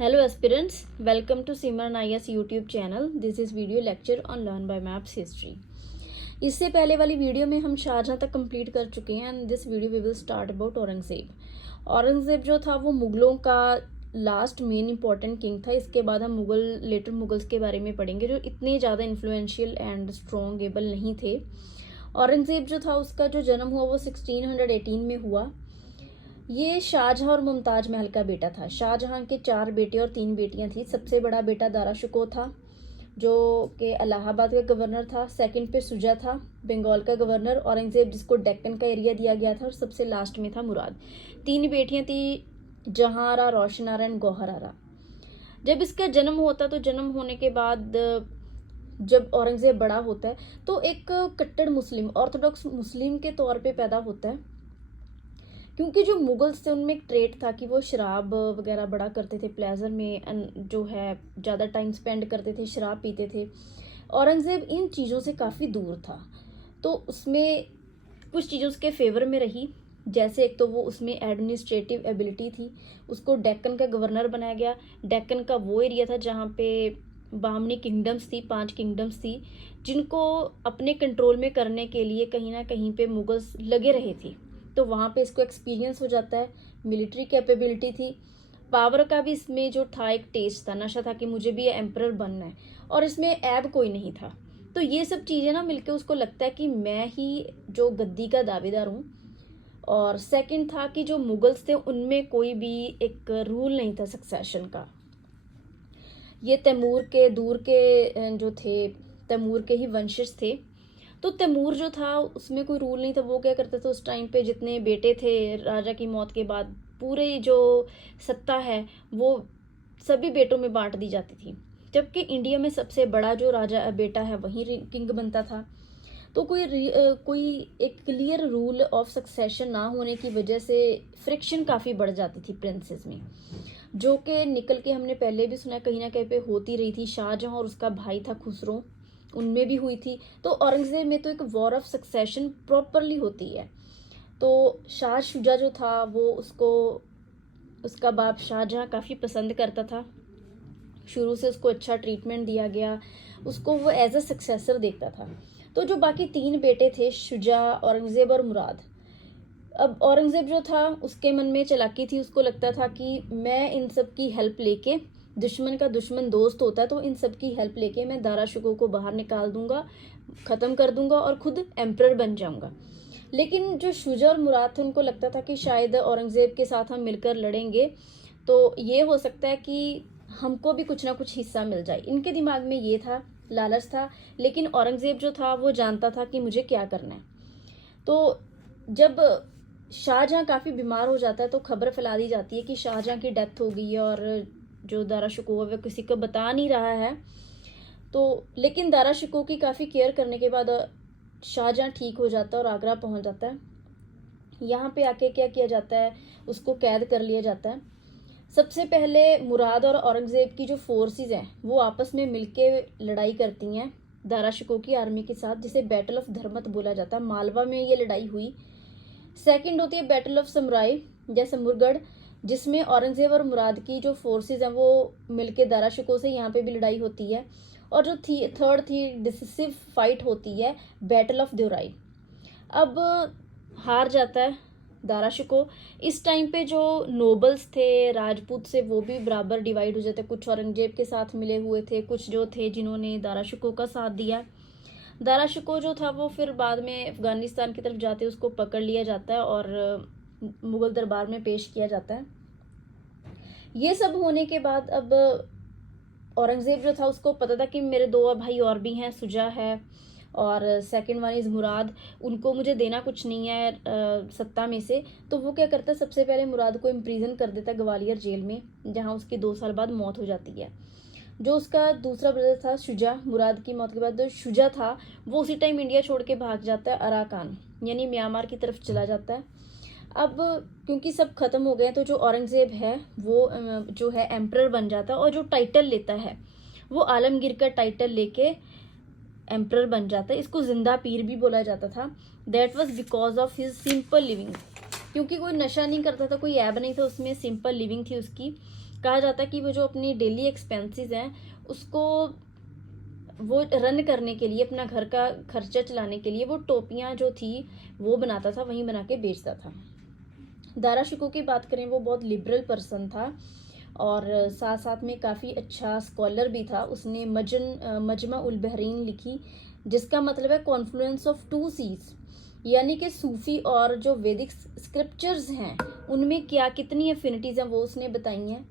Hello aspirants, welcome to Simran IAS YouTube channel. This is video lecture on Learn by Maps History. इससे पहले वाली video में हम शाहजहां तक कंप्लीट कर चुके हैं and this video we will start about Aurangzeb. Aurangzeb जो था वो मुगलों का लास्ट मेन इंपॉर्टेंट किंग था। इसके बाद हम लेटर मुगल्स के बारे में पढ़ेंगे जो इतने ज़्यादा इन्फ्लुएंशियल एंड स्ट्रॉन्ग एबल नहीं थे। औरंगजेब जो था उसका जो जन्म हुआ वो 1618 में हुआ। ये शाहजहां और मुमताज महल का बेटा था। शाहजहां के 4 बेटे और 3 बेटियां थी। सबसे बड़ा बेटा दारा शिकोह था जो कि इलाहाबाद का गवर्नर था। सेकंड पे शुजा था बंगाल का गवर्नर। औरंगजेब जिसको डेक्कन का एरिया दिया गया था। और सबसे लास्ट में था मुराद। 3 बेटियां थी जहांआरा, रोशनारा एंड गौहरारा। जब इसका जन्म होता तो जन्म होने के बाद जब औरंगजेब बड़ा होता है तो एक कट्टर मुस्लिम, ऑर्थोडॉक्स मुस्लिम के तौर पे पैदा होता है। क्योंकि जो मुगल्स थे उनमें एक ट्रेट था कि वो शराब वगैरह बड़ा करते थे, प्लेजर में जो है ज़्यादा टाइम स्पेंड करते थे, शराब पीते थे। औरंगजेब इन चीज़ों से काफ़ी दूर था तो उसमें कुछ चीज़ें उसके फेवर में रही। जैसे एक तो वो उसमें एडमिनिस्ट्रेटिव एबिलिटी थी। उसको डेक्कन का गवर्नर बनाया गया। डेक्कन का वो एरिया था जहाँ पे बामनी किंगडम्स थी, 5 किंगडम्स थी जिनको अपने कंट्रोल में करने के लिए कहीं ना कहीं पे मुगल्स लगे रहे थे। तो वहाँ पे इसको एक्सपीरियंस हो जाता है। मिलिट्री कैपेबिलिटी थी। पावर का भी इसमें जो था एक टेस्ट था, नशा था कि मुझे भी एम्परर बनना है। और इसमें ऐब कोई नहीं था। तो ये सब चीज़ें ना मिलके उसको लगता है कि मैं ही जो गद्दी का दावेदार हूँ। और सेकंड था कि जो मुगल्स थे उनमें कोई भी एक रूल नहीं था सक्सेशन का। ये तैमूर के दूर के जो थे, तैमूर के ही वंशज थे। तो तैमूर जो था उसमें कोई रूल नहीं था। वो क्या करते थे उस टाइम पे, जितने बेटे थे राजा की मौत के बाद पूरे जो सत्ता है वो सभी बेटों में बांट दी जाती थी। जबकि इंडिया में सबसे बड़ा जो राजा बेटा है वही किंग बनता था। तो कोई एक क्लियर रूल ऑफ सक्सेशन ना होने की वजह से फ्रिक्शन काफ़ी बढ़ जाती थी प्रिंसेस में, जो कि निकल के हमने पहले भी सुना कहीं ना कहीं पे होती रही थी। शाहजहां और उसका भाई था खुसरो, उनमें भी हुई थी। तो औरंगजेब में तो एक वॉर ऑफ सक्सेशन प्रॉपरली होती है। तो शाह शुजा जो था वो उसका बाप शाहजहां काफ़ी पसंद करता था। शुरू से उसको अच्छा ट्रीटमेंट दिया गया, उसको वो एज अ सक्सेसर देखता था। तो जो बाकी 3 बेटे थे शुजा, औरंगजेब और मुराद, अब औरंगजेब जो था उसके मन में चालाकी थी। उसको लगता था कि मैं इन सब की हेल्प लेके, दुश्मन का दुश्मन दोस्त होता है, तो इन सब की हेल्प लेके मैं दारा शिकोह को बाहर निकाल दूंगा, ख़त्म कर दूंगा और खुद एम्परर बन जाऊंगा। लेकिन जो शुजा और मुराद थे उनको लगता था कि शायद औरंगजेब के साथ हम मिलकर लड़ेंगे तो ये हो सकता है कि हमको भी कुछ ना कुछ हिस्सा मिल जाए। इनके दिमाग में ये था, लालच था। लेकिन औरंगजेब जो था वो जानता था कि मुझे क्या करना है। तो जब शाहजहां काफ़ी बीमार हो जाता है तो खबर फैला दी जाती है कि शाहजहां की डेथ हो गई है और जो दारा शिकोह है किसी को बता नहीं रहा है। तो लेकिन दारा शिकोह की काफ़ी केयर करने के बाद शाहजहां ठीक हो जाता है और आगरा पहुंच जाता है। यहाँ पे आके क्या किया जाता है, उसको कैद कर लिया जाता है। सबसे पहले मुराद और औरंगजेब की जो फोर्सेस हैं वो आपस में मिलके लड़ाई करती हैं दारा शिकोह की आर्मी के साथ, जिसे बैटल ऑफ धर्मत बोला जाता है। मालवा में ये लड़ाई हुई। सेकंड होती है बैटल ऑफ समराई या समरगढ़, जिसमें औरंगजेब और मुराद की जो फोर्सेस हैं वो मिलके दारा शिकोह से यहाँ पे भी लड़ाई होती है। और जो थर्ड थी डिसिसिव फाइट होती है बैटल ऑफ देवराई। अब हार जाता है दारा शिकोह। इस टाइम पे जो नोबल्स थे राजपूत से वो भी बराबर डिवाइड हो जाते। कुछ औरंगजेब के साथ मिले हुए थे, कुछ जो थे जिन्होंने दारा शिकोह का साथ दिया। दारा शिकोह जो था वो फिर बाद में अफगानिस्तान की तरफ जाते उसको पकड़ लिया जाता है और मुगल दरबार में पेश किया जाता है। ये सब होने के बाद अब औरंगजेब जो था उसको पता था कि मेरे 2 भाई और भी हैं, शुजा है और सेकंड वन इज़ मुराद, उनको मुझे देना कुछ नहीं है सत्ता में से। तो वो क्या करता है, सबसे पहले मुराद को इम्प्रीजन कर देता है ग्वालियर जेल में, जहाँ उसकी 2 साल बाद मौत हो जाती है। जो उसका दूसरा ब्रदर था शुजा, मुराद की मौत के बाद जो शुजा था वो उसी टाइम इंडिया छोड़ के भाग जाता है अराकान यानी म्यांमार की तरफ चला जाता है। अब क्योंकि सब खत्म हो गए तो जो औरंगजेब है वो जो है एम्परर बन जाता है और जो टाइटल लेता है वो आलमगीर का टाइटल लेके एम्परर बन जाता है। इसको जिंदा पीर भी बोला जाता था। That was because of his simple living, क्योंकि कोई नशा नहीं करता था, कोई ऐब नहीं था उसमें, सिंपल लिविंग थी उसकी। कहा जाता है कि वो जो अपनी डेली एक्सपेंसेस हैं उसको वो रन करने के लिए, अपना घर का खर्चा चलाने के लिए वो टोपियाँ जो थी वो बनाता था, वहीं बना के बेचता था। दारा शिकोह की बात करें, वो बहुत लिबरल पर्सन था और साथ साथ में काफ़ी अच्छा स्कॉलर भी था। उसने मजमा उल बहरीन लिखी, जिसका मतलब है कॉन्फ्लुएंस ऑफ टू सीज, यानी कि सूफी और जो वैदिक स्क्रिप्चर्स हैं उनमें क्या कितनी एफिनिटीज़ हैं वो उसने बताई हैं।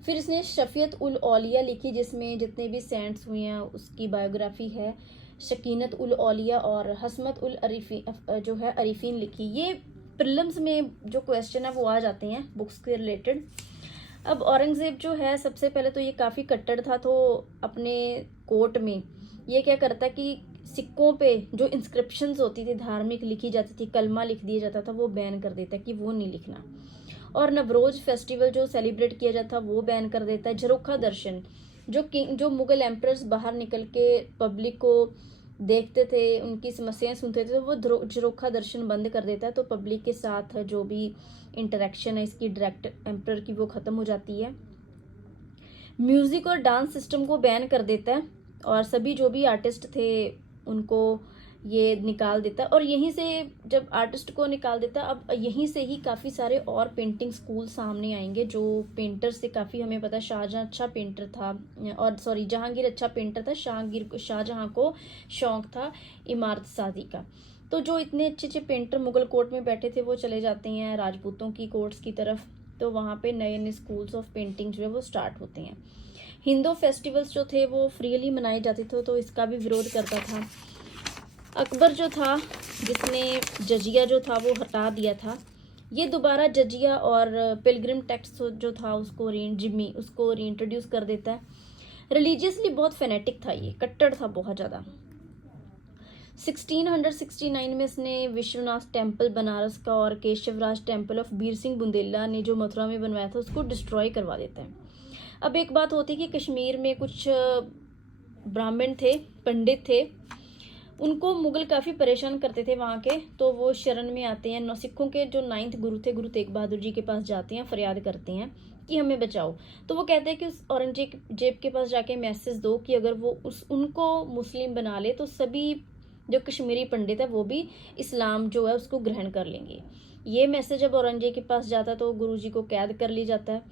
फिर इसने शफियत उल औलिया लिखी, जिसमें जितने भी सेंट्स हुए हैं उसकी बायोग्राफी है। शकीनत उल औलिया और हसमत उल अरीफीन जो है अरीफीन लिखी। ये प्रीलिम्स में जो क्वेश्चन है वो आ जाते हैं बुक्स के रिलेटेड। अब औरंगज़ेब जो है, सबसे पहले तो ये काफ़ी कट्टर था, तो अपने कोर्ट में ये क्या करता कि सिक्कों पे जो इंस्क्रिप्शंस होती थी धार्मिक लिखी जाती थी, कलमा लिख दिया जाता था, वो बैन कर देता कि वो नहीं लिखना। और नवरोज फेस्टिवल जो सेलिब्रेट किया जाता वो बैन कर देता है। झरोखा दर्शन, जो मुगल एम्परर्स बाहर निकल के पब्लिक को देखते थे, उनकी समस्याएं सुनते थे, तो वो झरोखा दर्शन बंद कर देता है। तो पब्लिक के साथ जो भी इंटरेक्शन है इसकी डायरेक्ट एम्परर की वो ख़त्म हो जाती है। म्यूज़िक और डांस सिस्टम को बैन कर देता है और सभी जो भी आर्टिस्ट थे उनको ये निकाल देता है। और यहीं से जब आर्टिस्ट को निकाल देता है, अब यहीं से ही काफ़ी सारे और पेंटिंग स्कूल सामने आएंगे जो पेंटर से काफ़ी हमें पता है। शाहजहाँ अच्छा पेंटर था, और सॉरी जहांगीर अच्छा पेंटर था। शाहजहाँ को शौक था इमारत साजी का। तो जो इतने अच्छे अच्छे पेंटर मुगल कोर्ट में बैठे थे वो चले जाते हैं राजपूतों की कोर्ट्स की तरफ, तो वहाँ पे नए नए स्कूल्स ऑफ पेंटिंग जो है वो स्टार्ट होते हैं। हिंदू फेस्टिवल्स जो थे वो फ्रीली मनाए जाते थे, तो इसका भी विरोध करता था। अकबर जो था, जिसने जजिया जो था वो हटा दिया था, ये दोबारा जजिया और पिलग्रिम टैक्स जो था उसको रीइंट्रोड्यूस कर देता है। रिलीजियसली बहुत फेनेटिक था, ये कट्टर था बहुत ज़्यादा। 1669 में इसने विश्वनाथ टेम्पल बनारस का और केशवराज टेम्पल ऑफ बीर सिंह बुंदेला ने जो मथुरा में बनवाया था उसको डिस्ट्रॉय करवा देता है। अब एक बात होती है कि कश्मीर में कुछ ब्राह्मण थे, पंडित थे, उनको मुगल काफ़ी परेशान करते थे वहाँ के, तो वो शरण में आते हैं। सिखों के जो 9th गुरु थे, गुरु तेग बहादुर जी के पास जाते हैं, फरियाद करते हैं कि हमें बचाओ। तो वो कहते हैं कि उस औरंगजेब के पास जाके मैसेज दो कि अगर वो उनको मुस्लिम बना ले तो सभी जो कश्मीरी पंडित है वो भी इस्लाम जो है उसको ग्रहण कर लेंगे। ये मैसेज जब औरंगजेब के पास जाता है तो गुरुजी को कैद कर लिया जाता है।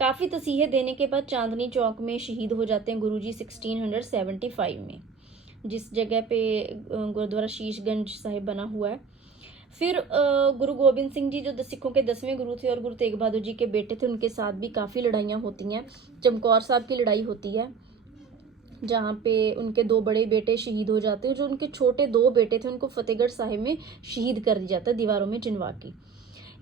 काफ़ी तसीहे देने के बाद चांदनी चौक में शहीद हो जाते हैं गुरुजी 1675 में, जिस जगह पे गुरुद्वारा शीशगंज साहिब बना हुआ है। फिर गुरु गोबिंद सिंह जी जो सिखों के 10वें गुरु थे और गुरु तेग बहादुर जी के बेटे थे, उनके साथ भी काफ़ी लड़ाइयाँ होती हैं। चमकौर साहब की लड़ाई होती है जहाँ पे उनके 2 बड़े बेटे शहीद हो जाते हैं। जो उनके छोटे 2 बेटे थे उनको फतेहगढ़ साहिब में शहीद कर दिया जाता है, दीवारों में चिनवा के।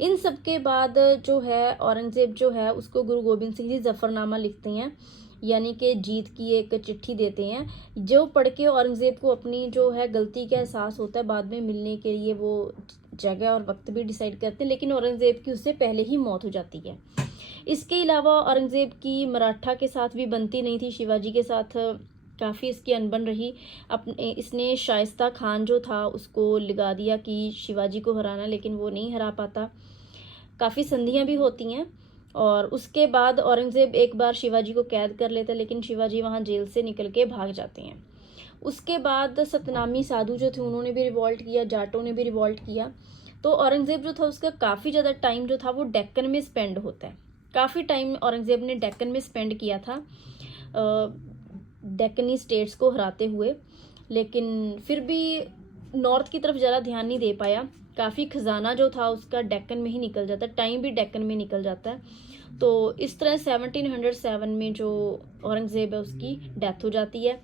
इन सब के बाद जो है औरंगजेब जो है उसको गुरु गोबिंद सिंह जी जफरनामा लिखते हैं, यानी कि जीत की एक चिट्ठी देते हैं, जो पढ़ के औरंगजेब को अपनी जो है गलती का एहसास होता है। बाद में मिलने के लिए वो जगह और वक्त भी डिसाइड करते हैं, लेकिन औरंगजेब की उससे पहले ही मौत हो जाती है। इसके अलावा औरंगजेब की मराठा के साथ भी बनती नहीं थी, शिवाजी के साथ काफ़ी इसकी अनबन रही। अपने इसने शाइस्ता खान जो था उसको लगा दिया कि शिवाजी को हराना, लेकिन वो नहीं हरा पाता। काफ़ी संधियाँ भी होती हैं। और उसके बाद औरंगज़ेब एक बार शिवाजी को कैद कर लेता है, लेकिन शिवाजी वहाँ जेल से निकल के भाग जाते हैं। उसके बाद सतनामी साधु जो थे उन्होंने भी रिवॉल्ट किया, जाटों ने भी रिवॉल्ट किया। तो औरंगज़ेब जो था उसका काफ़ी ज़्यादा टाइम जो था वो डेक्कन में स्पेंड होता है। काफ़ी टाइम औरंगज़ेब ने डेक्कन में स्पेंड किया था डेक्कनी स्टेट्स को हराते हुए, लेकिन फिर भी नॉर्थ की तरफ ज़्यादा ध्यान नहीं दे पाया। काफ़ी खजाना जो था उसका डेक्कन में ही निकल जाता है, टाइम भी डेक्कन में निकल जाता है। तो इस तरह 1707 में जो औरंगज़ेब है उसकी डेथ हो जाती है।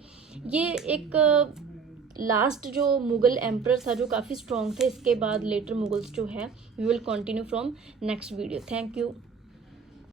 ये एक लास्ट जो मुग़ल एम्परर था जो काफ़ी स्ट्रॉन्ग थे। इसके बाद लेटर मुगल्स जो है we will continue from next video. Thank you.